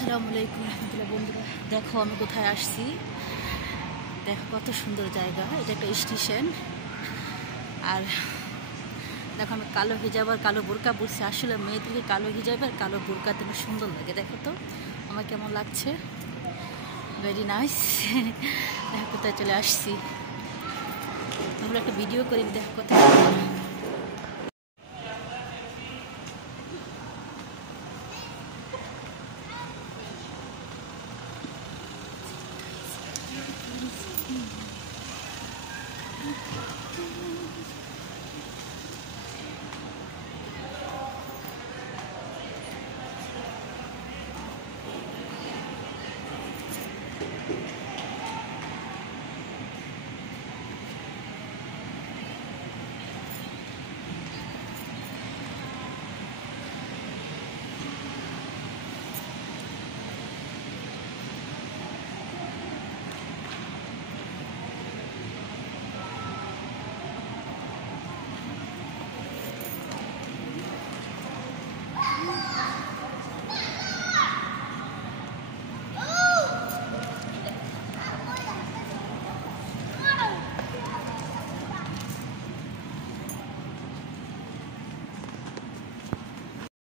আসসালামু আলাইকুম রহমতুল্লাহ। বন্ধুরা দেখো আমি কোথায় আসছি, দেখো কত সুন্দর জায়গা। এটা একটা স্টেশন। আর দেখো আমি কালো হিজাব আর কালো বোরকা পরছি। আসলে মেয়েদেরকে কালো হিজাব আর কালো বোরকা তেমন সুন্দর লাগে। দেখো তো আমার কেমন লাগছে, ভেরি নাইস। দেখো কোথায় চলে আসছি, আমরা একটা ভিডিও করি। দেখো কোথায়